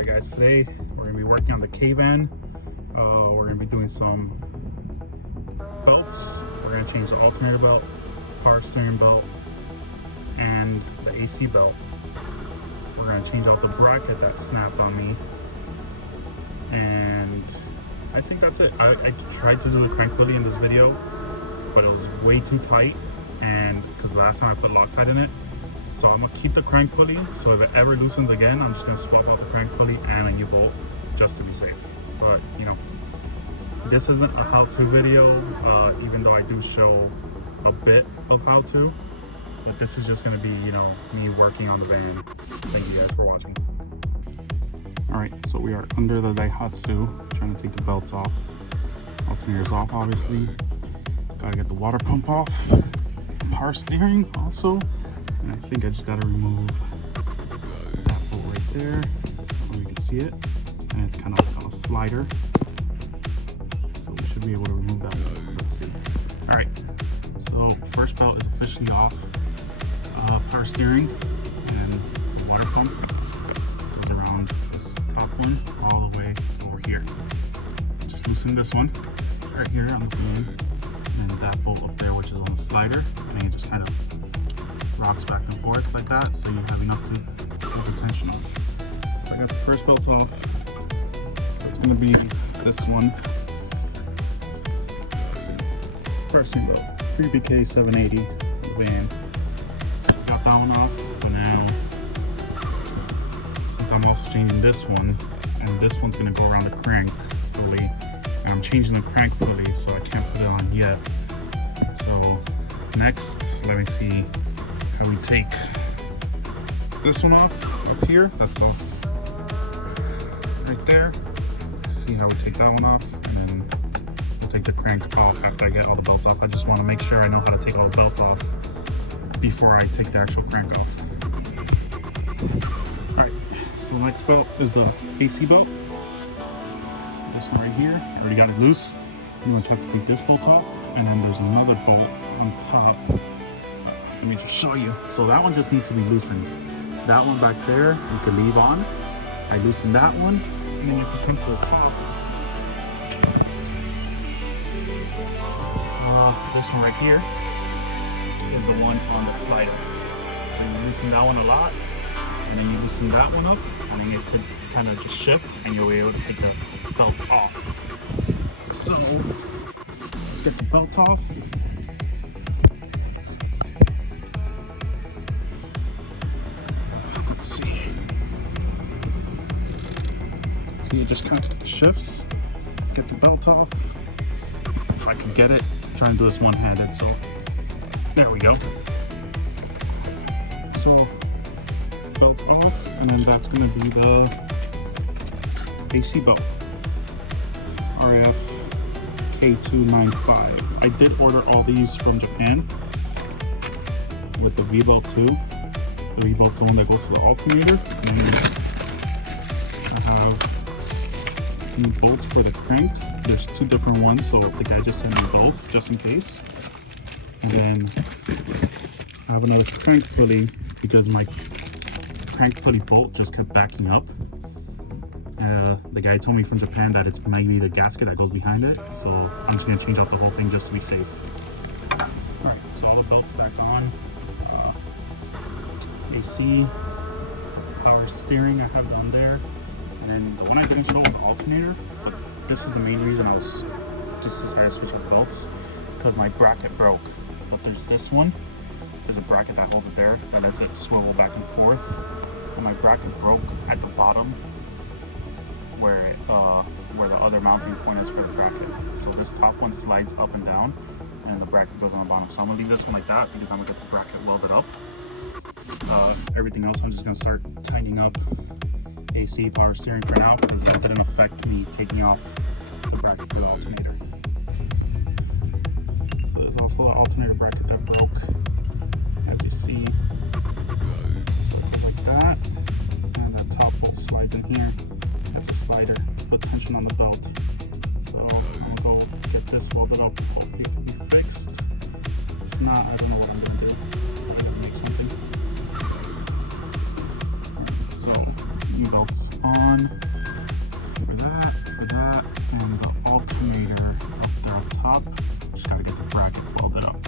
Alright guys, today we're going to be working on the K-Van. We're going to be doing some belts. We're going to change the alternator belt, power steering belt, and the AC belt. We're going to change out the bracket that snapped on me. And I think that's it. I tried to do the crank pulley in this video, but it was way too tight, and because last time I put Loctite in it. So I'm gonna keep the crank pulley, so if it ever loosens again, I'm just gonna swap out the crank pulley and a U-bolt just to be safe. But you know, this isn't a how-to video, even though I do show a bit of how-to, but this is just gonna be, you know, me working on the van. Thank you guys for watching. Alright, so we are under the Daihatsu, trying to take the belts off. Alternator's off, obviously. Gotta get the water pump off. Power steering also. And I think I just gotta remove that bolt right there so you can see it. And it's kind of like on a slider. So we should be able to remove that one. Let's see. Alright, so first belt is officially off. Power steering and the water pump goes around this top one all the way over here. Just loosen this one right here on the balloon. And that bolt up there, which is on the slider. And it just kind of rocks back and forth like that, so you have enough to hold the tension on. So I got the first belt off. So it's going to be this one. Let's see. First thing belt, 3BK 780 van. So I got that one off. So now, since I'm also changing this one, and this one's going to go around the crank pulley, and I'm changing the crank pulley, so I can't put it on yet. So next, let me see how we take this one off up here. That's all right there. Let's see how we take that one off, and then we'll take the crank off after I get all the belts off. I just want to make sure I know how to take all the belts off before I take the actual crank off. Alright, so the next belt is the AC belt. This one right here. I already got it loose. I'm going to have to take this bolt off, and then there's another bolt on top. Let me just show you. So that one just needs to be loosened. That one back there, you can leave on. I loosened that one, and then if you come to the top, this one right here is the one on the slider. So you loosen that one a lot, and then you loosen that one up, and then it could kind of just shift, and you'll be able to take the belt off. So let's get the belt off. See, it just kind of shifts. Get the belt off. If I can get it, I'm trying to do this one-handed, so there we go. So belt off, and then that's going to be the AC belt. RF K295. I did order all these from Japan with the V-belt too. The V-belt's the one that goes to the alternator. And I have bolts for the crank. There's two different ones, so the guy just sent me both just in case. And then I have another crank pulley because my crank pulley bolt just kept backing up. The guy told me from Japan that it's maybe the gasket that goes behind it, so I'm just going to change out the whole thing just to be safe. Alright, so all the belts back on. AC, power steering I have down there. And then the one I didn't show was the alternator, but this is the main reason I was just decided to switch out belts, because my bracket broke. But there's this one, there's a bracket that holds it there, that lets it swivel back and forth. And my bracket broke at the bottom, where the other mounting point is for the bracket. So this top one slides up and down, and the bracket goes on the bottom. So I'm gonna leave this one like that because I'm gonna get the bracket welded up. Everything else I'm just gonna start tightening up. AC, power steering for now, because it didn't affect me taking off the bracket for the alternator. So there's also an alternator bracket that broke, as you see, like that. And that top bolt slides in here. That's a slider to put tension on the belt. So I'm gonna go get this welded up. Hopefully it can be fixed. If not, I don't know what I'm gonna do. I'm gonna make something. So locking belts on for that, and the alternator up there up top. Just gotta get the bracket welded up.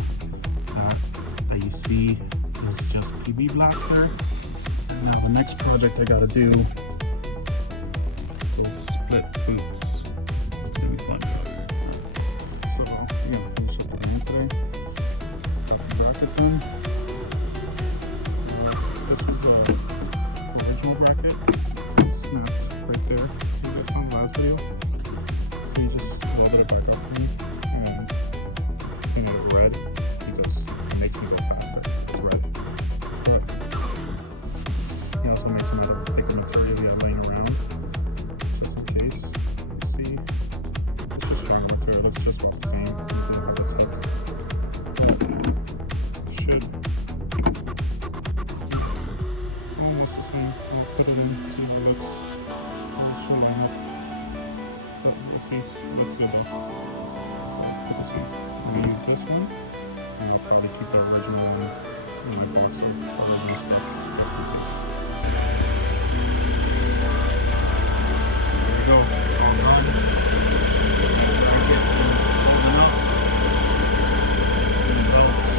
That you see is just PB blaster. Now the next project I gotta do, those split boots. It's gonna be fun. So I'm gonna finish up the game today. Got the bracket done. This is the original bracket. Snapped right there. You guys saw in the last video. So you just welded it back up for me and painted it red because it makes me go faster. It's red. You also make some other thicker material you have laying around, just in case. You see, it's just strong material. It's just about the same. Should almost the same. I'll put it in, see how it looks. I'll show you. But we'll see. It looks good though. You can see. I'm gonna use this one, and I'll probably keep the original one in my box of original stuff. Just in case. There we go. All done. Bracket holding up. And belts.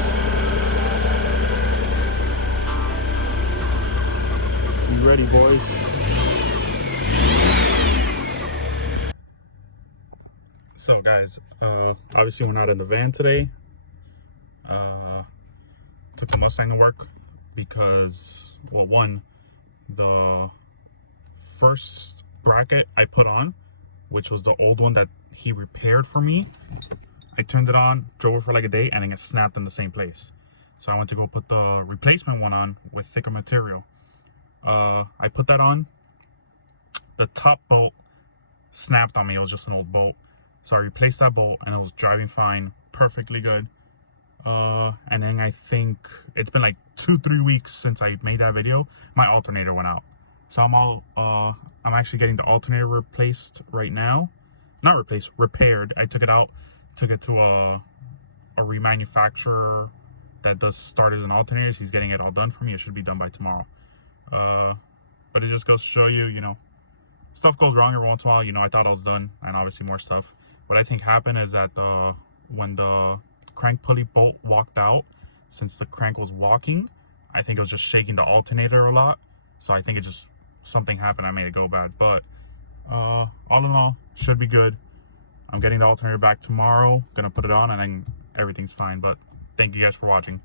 You ready, boys? So guys, obviously went out in the van today. Took the Mustang to work because, well, one, the first bracket I put on, which was the old one that he repaired for me, I turned it on, drove it for like a day, and then it snapped in the same place. So I went to go put the replacement one on with thicker material. I put that on. The top bolt snapped on me. It was just an old bolt. So I replaced that bolt and it was driving fine, perfectly good. And then I think it's been like 2-3 weeks since I made that video. My alternator went out. So I'm actually getting the alternator replaced right now. Not replaced, repaired. I took it out, took it to a remanufacturer that does starters and alternators. He's getting it all done for me. It should be done by tomorrow. But it just goes to show you, you know, stuff goes wrong every once in a while. You know, I thought I was done, and obviously more stuff. What I think happened is that when the crank pulley bolt walked out, since the crank was walking, I think it was just shaking the alternator a lot. So I think it just, something happened, I made it go bad. But all in all, should be good. I'm getting the alternator back tomorrow, gonna put it on, and then everything's fine. But thank you guys for watching.